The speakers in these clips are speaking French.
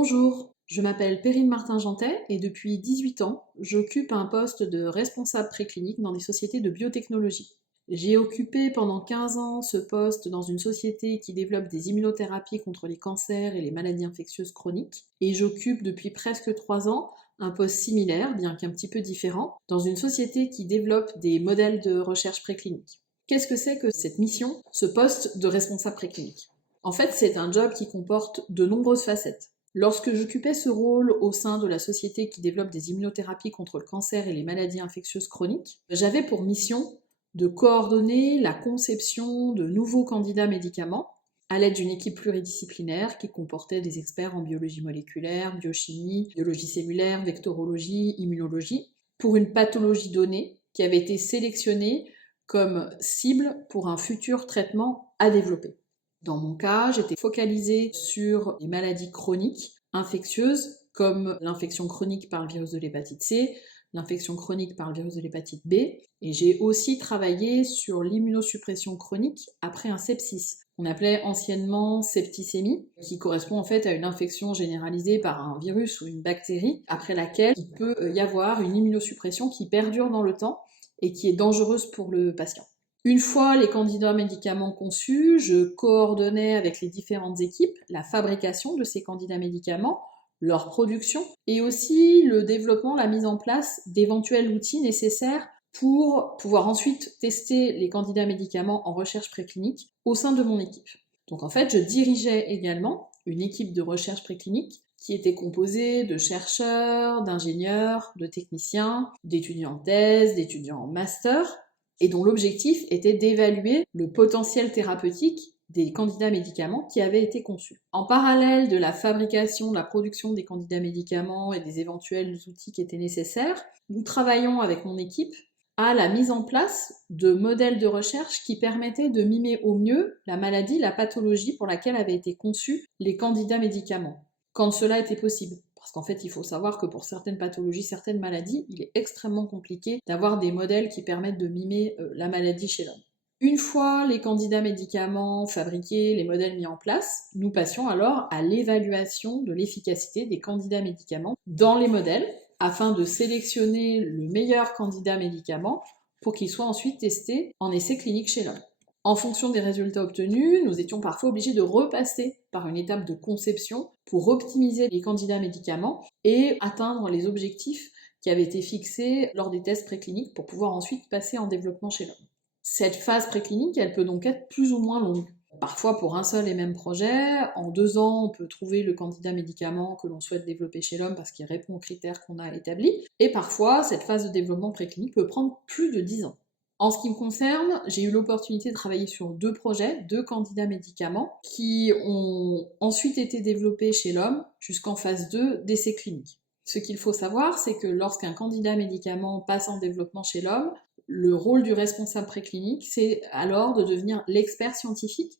Bonjour, je m'appelle Perrine Martin-Jantet et depuis 18 ans, j'occupe un poste de responsable préclinique dans des sociétés de biotechnologie. J'ai occupé pendant 15 ans ce poste dans une société qui développe des immunothérapies contre les cancers et les maladies infectieuses chroniques et j'occupe depuis presque 3 ans un poste similaire, bien qu'un petit peu différent, dans une société qui développe des modèles de recherche préclinique. Qu'est-ce que c'est que cette mission, ce poste de responsable préclinique? En fait, c'est un job qui comporte de nombreuses facettes. Lorsque j'occupais ce rôle au sein de la société qui développe des immunothérapies contre le cancer et les maladies infectieuses chroniques, j'avais pour mission de coordonner la conception de nouveaux candidats médicaments à l'aide d'une équipe pluridisciplinaire qui comportait des experts en biologie moléculaire, biochimie, biologie cellulaire, vectorologie, immunologie, pour une pathologie donnée qui avait été sélectionnée comme cible pour un futur traitement à développer. Dans mon cas, j'étais focalisée sur les maladies chroniques, infectieuses, comme l'infection chronique par le virus de l'hépatite C, l'infection chronique par le virus de l'hépatite B, et j'ai aussi travaillé sur l'immunosuppression chronique après un sepsis, qu'on appelait anciennement septicémie, qui correspond en fait à une infection généralisée par un virus ou une bactérie, après laquelle il peut y avoir une immunosuppression qui perdure dans le temps et qui est dangereuse pour le patient. Une fois les candidats médicaments conçus, je coordonnais avec les différentes équipes la fabrication de ces candidats médicaments, leur production, et aussi le développement, la mise en place d'éventuels outils nécessaires pour pouvoir ensuite tester les candidats médicaments en recherche préclinique au sein de mon équipe. Donc en fait, je dirigeais également une équipe de recherche préclinique qui était composée de chercheurs, d'ingénieurs, de techniciens, d'étudiants en thèse, d'étudiants en master, et dont l'objectif était d'évaluer le potentiel thérapeutique des candidats médicaments qui avaient été conçus. En parallèle de la fabrication, de la production des candidats médicaments et des éventuels outils qui étaient nécessaires, nous travaillons avec mon équipe à la mise en place de modèles de recherche qui permettaient de mimer au mieux la maladie, la pathologie pour laquelle avaient été conçus les candidats médicaments, quand cela était possible. Parce qu'en fait, il faut savoir que pour certaines pathologies, certaines maladies, il est extrêmement compliqué d'avoir des modèles qui permettent de mimer la maladie chez l'homme. Une fois les candidats médicaments fabriqués, les modèles mis en place, nous passions alors à l'évaluation de l'efficacité des candidats médicaments dans les modèles, afin de sélectionner le meilleur candidat médicament pour qu'il soit ensuite testé en essai clinique chez l'homme. En fonction des résultats obtenus, nous étions parfois obligés de repasser par une étape de conception pour optimiser les candidats médicaments et atteindre les objectifs qui avaient été fixés lors des tests précliniques pour pouvoir ensuite passer en développement chez l'homme. Cette phase préclinique, elle peut donc être plus ou moins longue. Parfois pour un seul et même projet, en 2 ans, on peut trouver le candidat médicament que l'on souhaite développer chez l'homme parce qu'il répond aux critères qu'on a établis, et parfois cette phase de développement préclinique peut prendre plus de 10 ans. En ce qui me concerne, j'ai eu l'opportunité de travailler sur 2 projets, 2 candidats médicaments, qui ont ensuite été développés chez l'homme jusqu'en phase 2 d'essais cliniques. Ce qu'il faut savoir, c'est que lorsqu'un candidat médicament passe en développement chez l'homme, le rôle du responsable préclinique, c'est alors de devenir l'expert scientifique,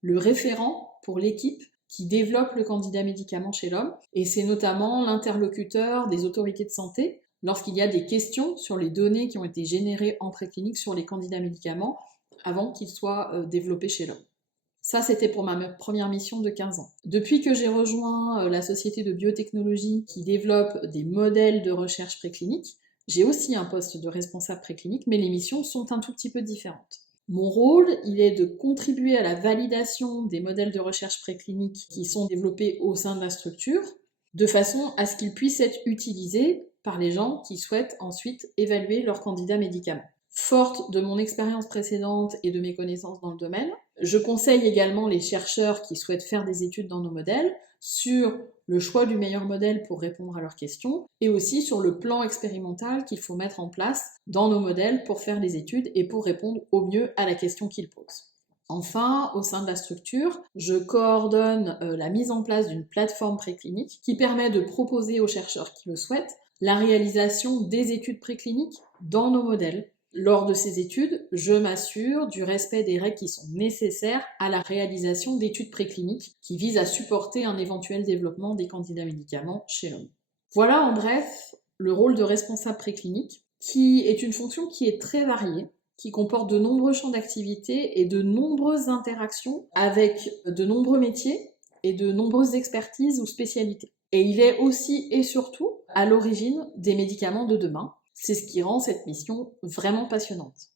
le référent pour l'équipe qui développe le candidat médicament chez l'homme, et c'est notamment l'interlocuteur des autorités de santé lorsqu'il y a des questions sur les données qui ont été générées en préclinique sur les candidats médicaments avant qu'ils soient développés chez l'homme. Ça, c'était pour ma première mission de 15 ans. Depuis que j'ai rejoint la société de biotechnologie qui développe des modèles de recherche préclinique, j'ai aussi un poste de responsable préclinique, mais les missions sont un tout petit peu différentes. Mon rôle, il est de contribuer à la validation des modèles de recherche préclinique qui sont développés au sein de la structure, de façon à ce qu'ils puissent être utilisés par les gens qui souhaitent ensuite évaluer leurs candidats médicaments. Forte de mon expérience précédente et de mes connaissances dans le domaine, je conseille également les chercheurs qui souhaitent faire des études dans nos modèles sur le choix du meilleur modèle pour répondre à leurs questions et aussi sur le plan expérimental qu'il faut mettre en place dans nos modèles pour faire des études et pour répondre au mieux à la question qu'ils posent. Enfin, au sein de la structure, je coordonne la mise en place d'une plateforme préclinique qui permet de proposer aux chercheurs qui le souhaitent la réalisation des études précliniques dans nos modèles. Lors de ces études, je m'assure du respect des règles qui sont nécessaires à la réalisation d'études précliniques qui visent à supporter un éventuel développement des candidats médicaments chez l'homme. Voilà en bref le rôle de responsable préclinique, qui est une fonction qui est très variée, qui comporte de nombreux champs d'activité et de nombreuses interactions avec de nombreux métiers et de nombreuses expertises ou spécialités. Et il est aussi et surtout à l'origine des médicaments de demain. C'est ce qui rend cette mission vraiment passionnante.